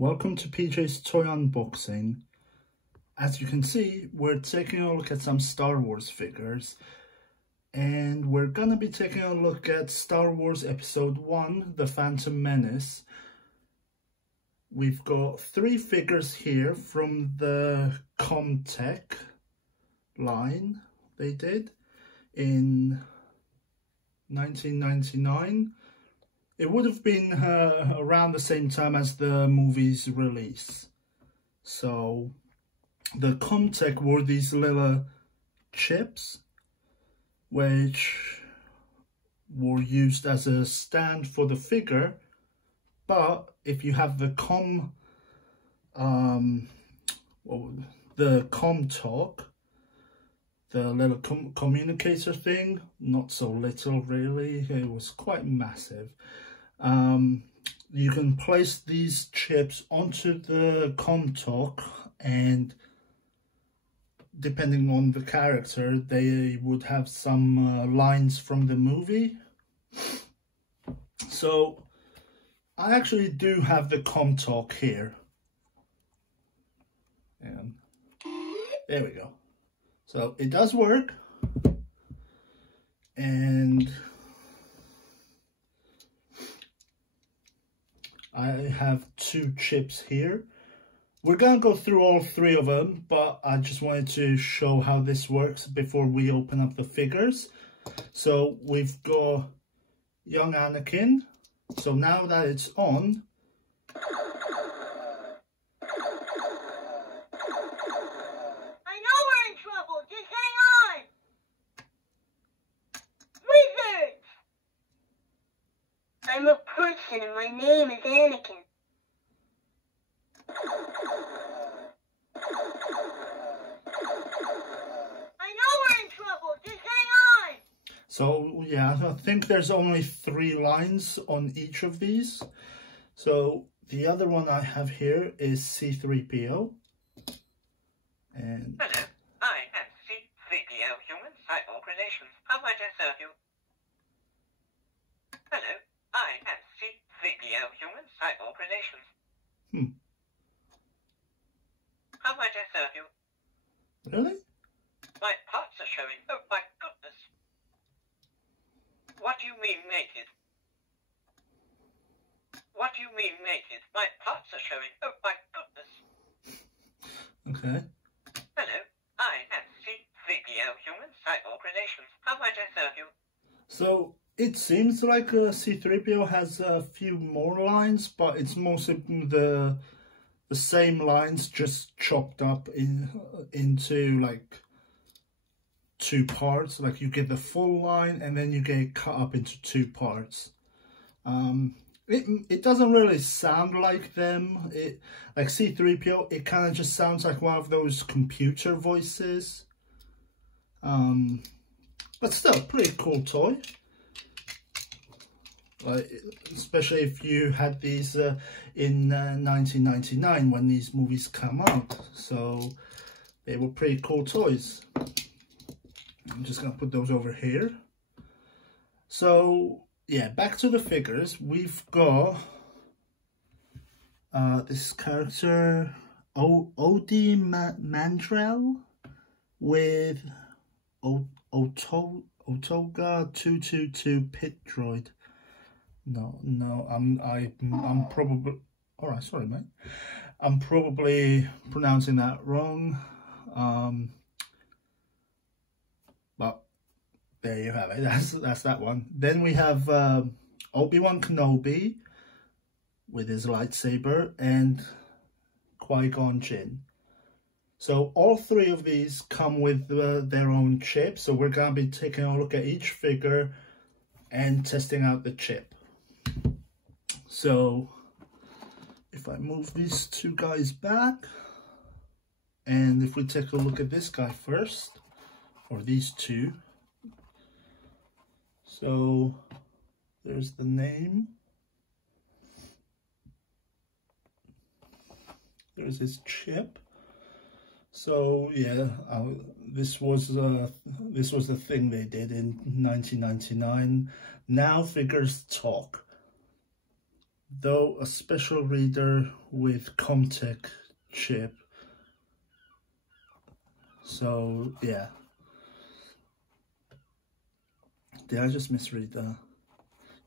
Welcome to PJ's Toy Unboxing. As you can see, we're taking a look at some Star Wars figures. And we're gonna be taking a look at Star Wars Episode 1, The Phantom Menace. We've got 3 figures here from the Comm Tech line they did in 1999. It would have been around the same time as the movie's release. So the Comm Tech were these little chips which were used as a stand for the figure, but if you have the Comm Talk, the little communicator thing, not so little really, it was quite massive. You can place these chips onto the Comm Talk, and depending on the character, they would have some lines from the movie. So I actually do have the Comm Talk here, and there we go. So it does work, and I have 2 chips here. We're gonna go through all 3 of them, but I just wanted to show how this works before we open up the figures. So we've got young Anakin. So now that it's on, I'm a person and my name is Anakin. I know we're in trouble, just hang on! So yeah, I think there's only 3 lines on each of these. So the other one I have here is C-3PO. And hello, I am C-3PO, Human Cyborg Relations. How might I serve you? Hello, I am C-3PO, Human Cyborg Relations. How might I serve you? Really? My parts are showing. Oh my goodness. What do you mean naked? What do you mean naked? My parts are showing. Oh my goodness. Okay. Hello, I am C-3PO, Human Cyborg Relations. How might I serve you? So it seems like C-3PO has a few more lines, but it's mostly the same lines, just chopped up into like 2 parts. Like you get the full line and then you get cut up into 2 parts. It doesn't really sound like them. Like C-3PO, it kind of just sounds like one of those computer voices. But still, pretty cool toy. Especially if you had these in 1999 when these movies come out. So they were pretty cool toys. I'm just gonna put those over here. So yeah, back to the figures. We've got this character Odie Mandrell with Otoga 222 Pit Droid. No, I'm probably, all right, sorry mate, I'm probably pronouncing that wrong, but there you have it. That's that one. Then we have Obi-Wan Kenobi with his lightsaber and Qui-Gon Jinn. So all 3 of these come with their own chip, so we're gonna be taking a look at each figure and testing out the chip. So if I move these 2 guys back, and if we take a look at this guy first, or these 2. So there's the name. There's his chip. So yeah, this was the thing they did in 1999. Now figures talk. though a special reader with Comm Tech chip. So yeah, did I just misread that?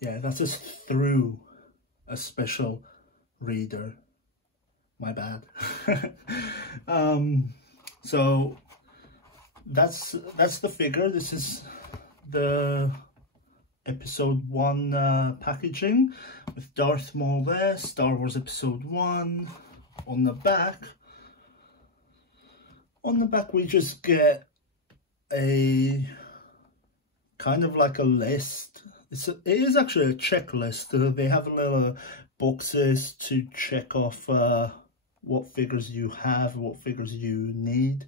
Yeah, that's just through a special reader. My bad. So that's the figure. This is the episode 1 packaging with Darth Maul there, Star Wars episode 1 on the back. On the back we just get a kind of like a list. It is actually a checklist. They have little boxes to check off what figures you have, what figures you need.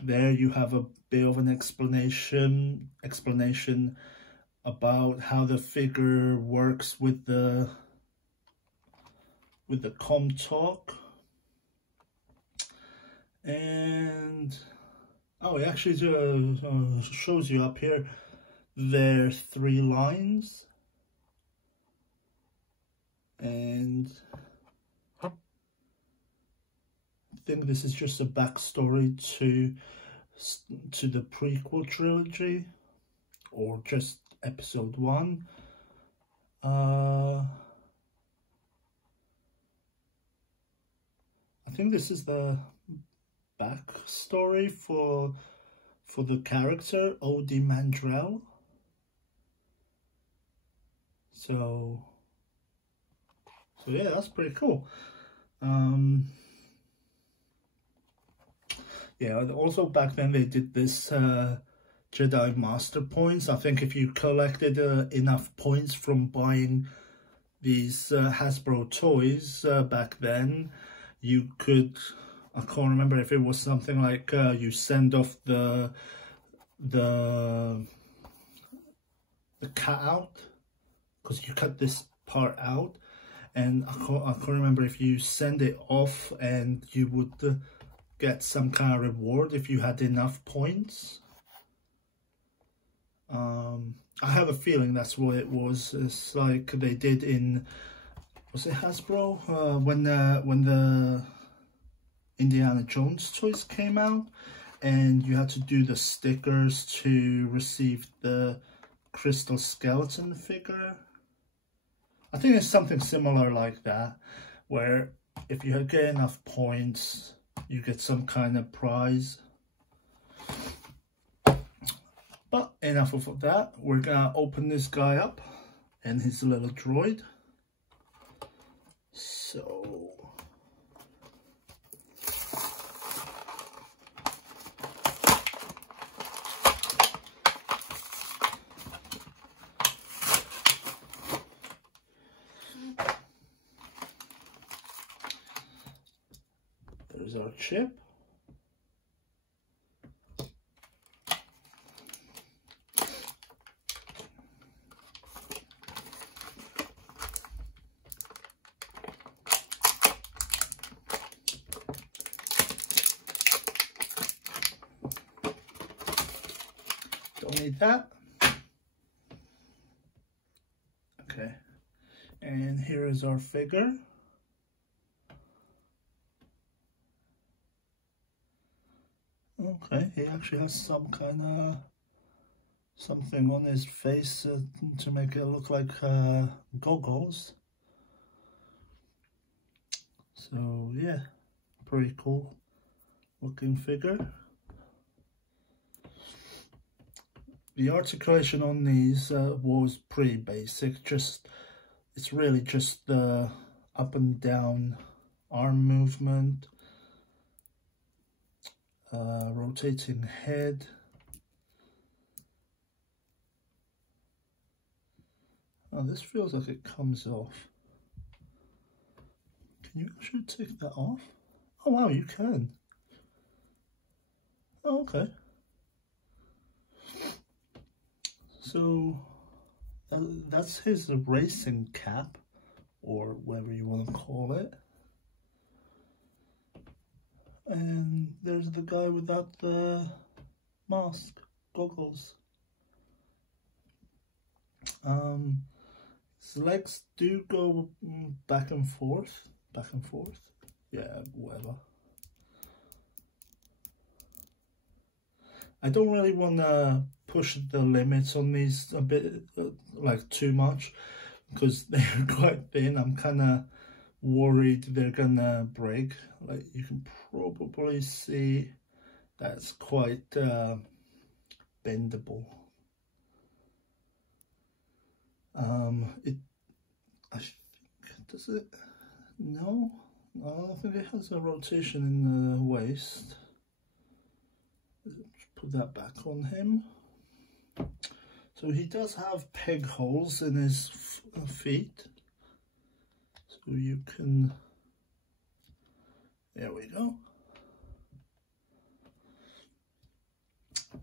There you have a bit of an explanation about how the figure works with the Comm Tech. And oh, it actually shows you up here there are 3 lines, and I think this is just a backstory to the prequel trilogy, or just episode 1. I think this is the backstory for the character Odie Mandrell. So yeah, that's pretty cool. Yeah, also back then they did this Jedi Master Points. I think if you collected enough points from buying these Hasbro toys back then, you could, I can't remember if it was something like you send off the cut out, because you cut this part out, and I can't remember if you send it off and you would get some kind of reward if you had enough points. I have a feeling that's what it was. It's like they did in, was it Hasbro? When the Indiana Jones toys came out, and you had to do the stickers to receive the crystal skeleton figure. I think it's something similar like that, where if you get enough points, you get some kind of prize. But enough of that. We're gonna open this guy up and his little droid. So there's our chip. Don't need that. Okay, and here is our figure. Okay, he actually has some kind of something on his face to make it look like goggles. So yeah, pretty cool looking figure. The articulation on these was pretty basic. It's really just the up and down arm movement, rotating head, oh, this feels like it comes off. Can you actually take that off? Oh wow, you can. Oh, okay. So that's his racing cap, or whatever you want to call it. And there's the guy without the mask, goggles. His legs do go back and forth. Yeah, whatever. I don't really want to push the limits on these a bit, like too much, because they're quite thin. I'm kind of worried they're gonna break. Like you can probably see that's quite bendable. I think, does it? No, I don't think it has a rotation in the waist. Put that back on him. So he does have peg holes in his feet. So you can, there we go.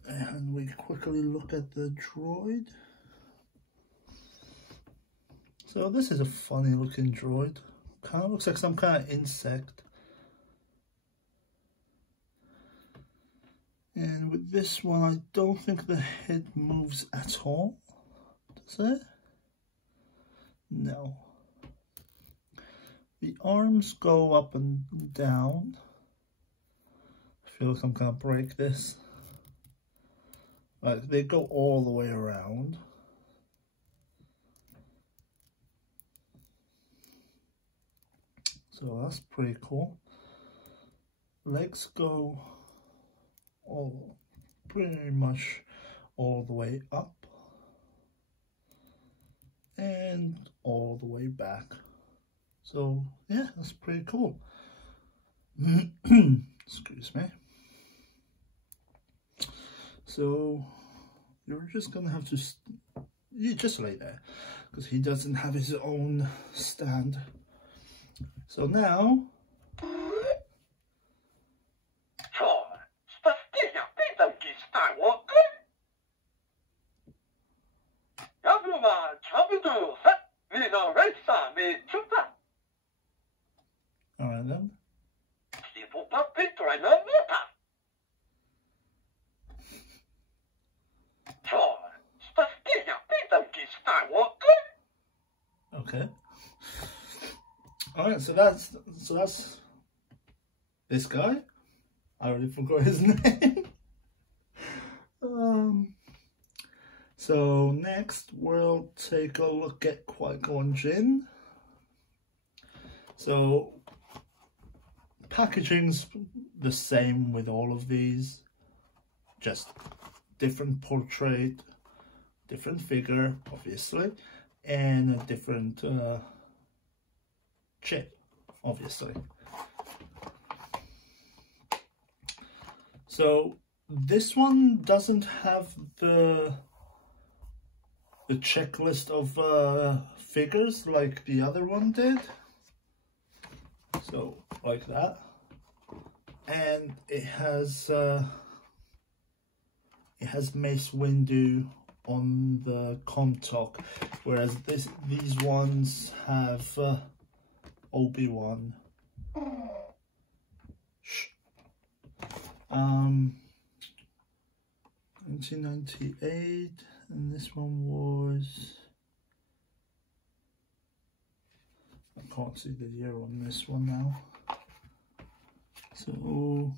And we quickly look at the droid. So this is a funny looking droid. Kind of looks like some kind of insect. And with this one, I don't think the head moves at all. Does it? No. The arms go up and down. I feel like I'm gonna break this. Like they go all the way around. So that's pretty cool. Legs go pretty much all the way up and all the way back. So yeah, that's pretty cool. Excuse me. So you're just gonna have to you just lay there because he doesn't have his own stand. So now alright then. Okay. Alright, so that's this guy. I already forgot his name. So next we'll take a look at Qui-Gon Jinn. So packaging's the same with all of these, just different portrait, different figure obviously, and a different chip obviously. So this one doesn't have the checklist of figures like the other one did. So like that, and it has Mace Windu on the Comm Tech, whereas these ones have Obi-Wan. 1998, and this one was, I can't see the year on this one now. So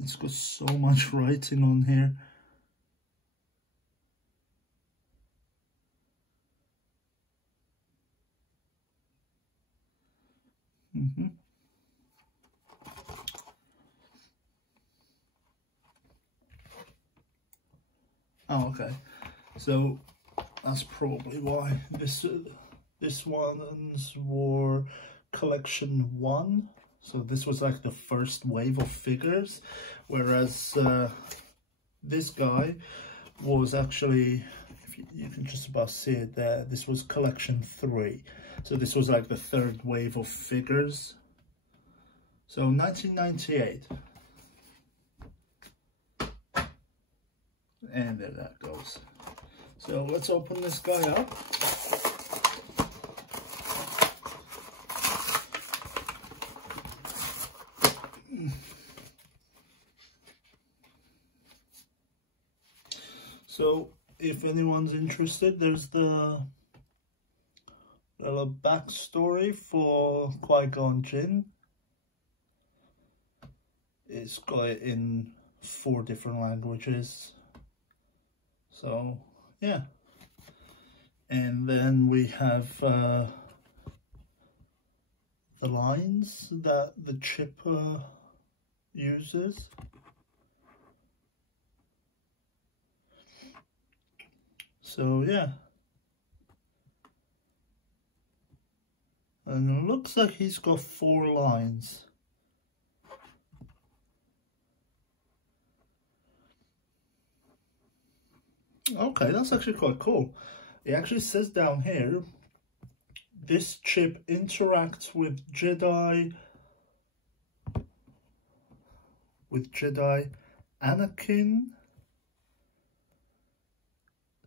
it's got so much writing on here. Oh, okay. So that's probably why this ones were collection 1. So this was like the first wave of figures, whereas this guy was actually, if you can just about see it there, this was collection 3. So this was like the third wave of figures. So 1998. And there that goes. So let's open this guy up. So if anyone's interested, there's the little backstory for Qui-Gon Jinn. It's got it in 4 different languages. So yeah. And then we have the lines that the chip uses. So yeah. And it looks like he's got 4 lines. Okay, that's actually quite cool. It actually says down here, this chip interacts with Jedi Anakin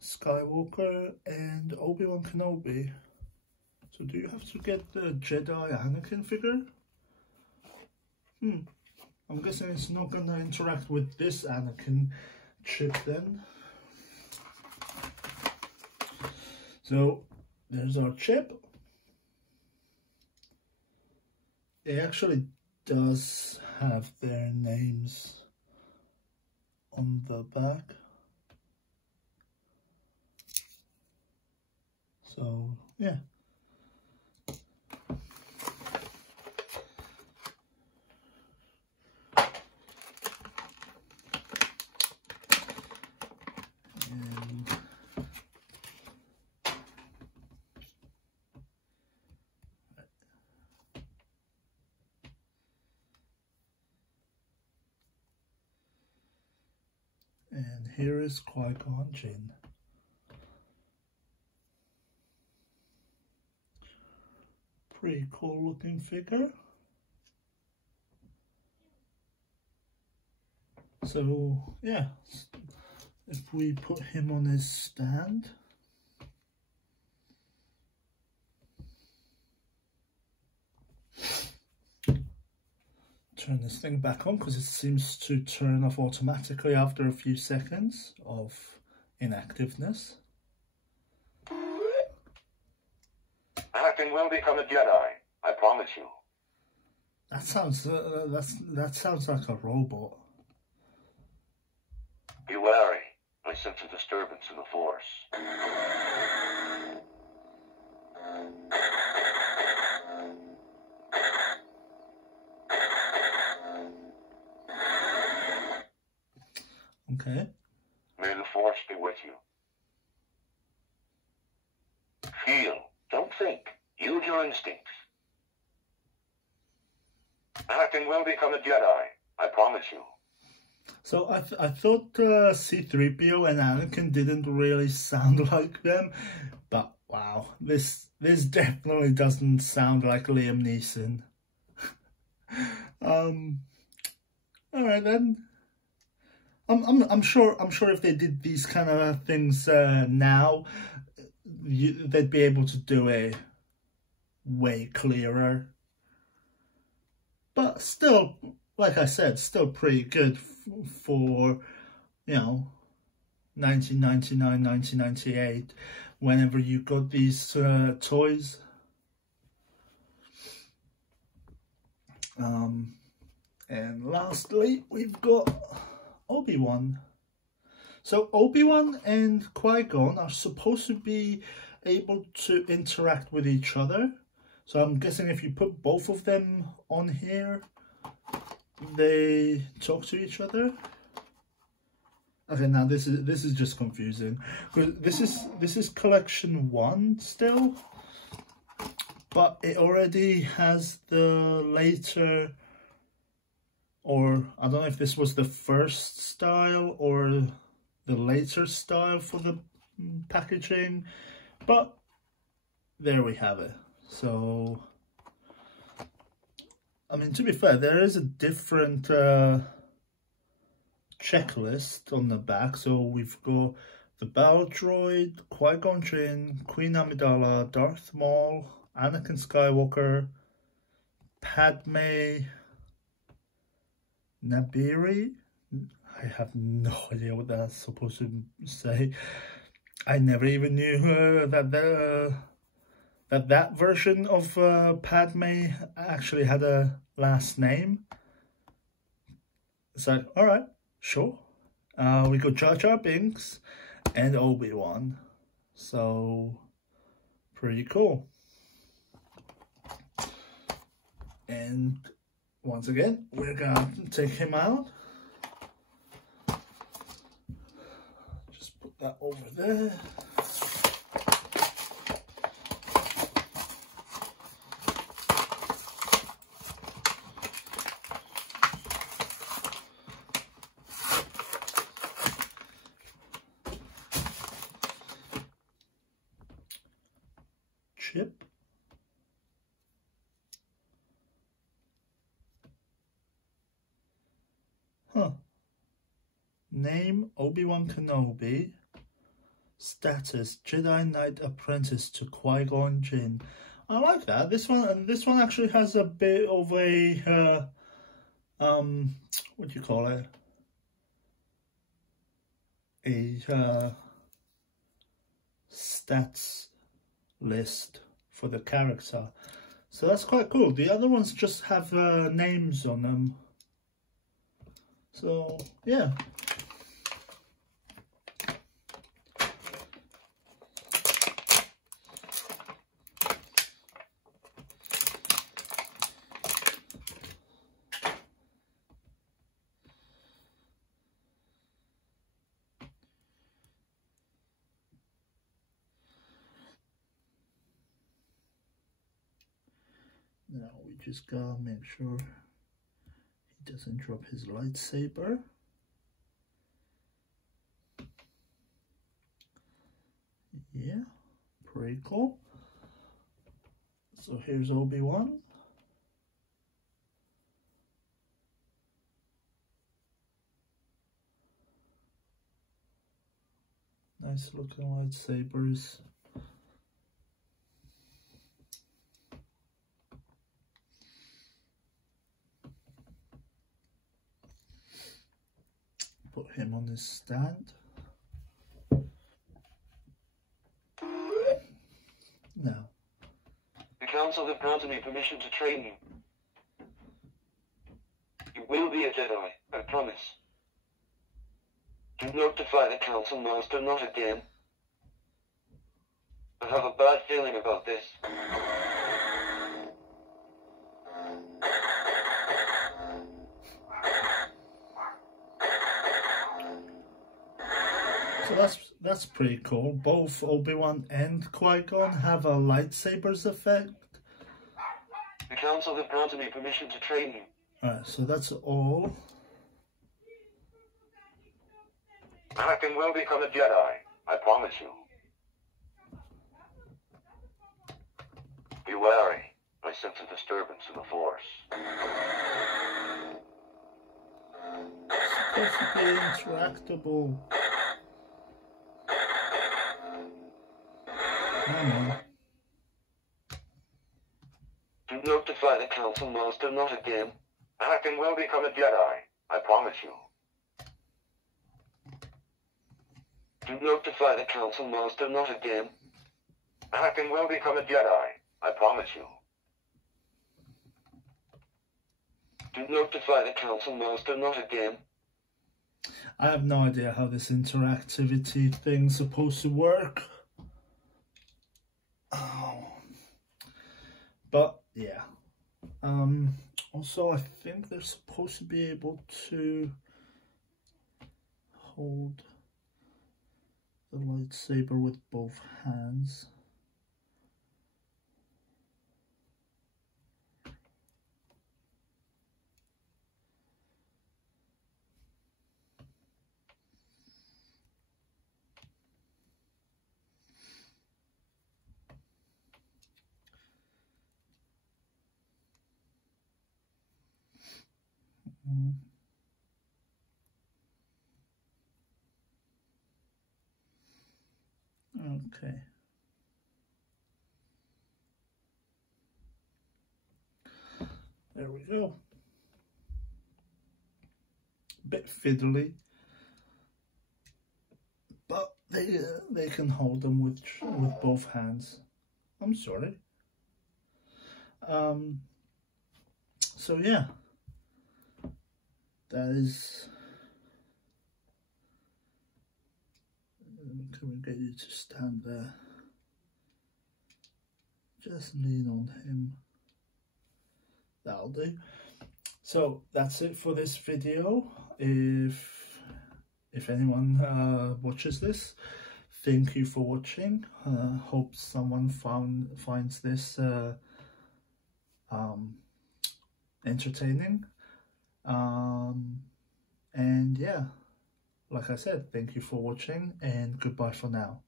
Skywalker and Obi-Wan Kenobi. So do you have to get the Jedi Anakin figure? I'm guessing it's not gonna interact with this Anakin chip then. So there's our chip. It actually does have their names on the back. So yeah. And here is Qui-Gon Jinn. Pretty cool looking figure. So yeah, if we put him on his stand. Turn this thing back on because it seems to turn off automatically after a few seconds of inactiveness. Anakin will become a Jedi, I promise you. That sounds that sounds like a robot. Be wary. I sense a disturbance in the Force. Okay. May the Force be with you. Feel, don't think. Use your instincts. Anakin will become a Jedi, I promise you. So I thought C-3PO and Anakin didn't really sound like them, but wow, this definitely doesn't sound like Liam Neeson. All right then. I'm sure if they did these kind of things now, they'd be able to do it way clearer. But still, like I said, still pretty good for, you know, 1999, 1998, whenever you got these toys. And lastly, we've got Obi-Wan. So Obi-Wan and Qui-Gon are supposed to be able to interact with each other. So I'm guessing if you put both of them on here, they talk to each other. Okay, now this is just confusing. This is collection 1 still, but it already has the later, or I don't know if this was the first style or the later style for the packaging, but there we have it. So, I mean, to be fair, there is a different checklist on the back. So we've got the Battle Droid, Qui-Gon Jinn, Queen Amidala, Darth Maul, Anakin Skywalker, Padme, Nabiri. I have no idea what that's supposed to say. I never even knew that version of Padme actually had a last name. It's like, all right, sure. We got Jar Jar Binks and Obi-Wan. So, pretty cool. And once again, we're gonna take him out. Just put that over there. Chip. Huh. Name Obi-Wan Kenobi. Status Jedi Knight Apprentice to Qui-Gon Jinn. I like that. This one actually has a bit of a what do you call it? A stats list for the character. So that's quite cool. The other ones just have names on them. So, yeah. Now we just gotta make sure he doesn't drop his lightsaber. Yeah, pretty cool. So here's Obi-Wan. Nice looking lightsabers. Put him on his stand. Now. The Council have granted me permission to train you. You will be a Jedi, I promise. Do not defy the Council, Master, not again. I have a bad feeling about this. So that's pretty cool. Both Obi-Wan and Qui-Gon have a lightsabers effect. The Council have granted me permission to train you. Alright, so that's all. Anakin will become a Jedi, I promise you. Be wary. I sense a disturbance in the Force. It's supposed to be interactable. Come on. Do not defy the Council, Master, not again. Anakin will become a Jedi, I promise you. Do not defy the Council, Master, not again. Anakin will become a Jedi, I promise you. Do not defy the Council, Master, not again. I have no idea how this interactivity thing's supposed to work. Oh. But yeah. Also, I think they're supposed to be able to hold the lightsaber with both hands. Okay. There we go. Bit fiddly, but they can hold them with both hands. I'm sorry. So yeah, that is. Can we get you to stand there? Just lean on him. That'll do. So that's it for this video. If anyone watches this, thank you for watching. Hope someone finds this entertaining. And yeah, like I said, thank you for watching and goodbye for now.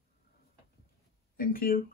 Thank you.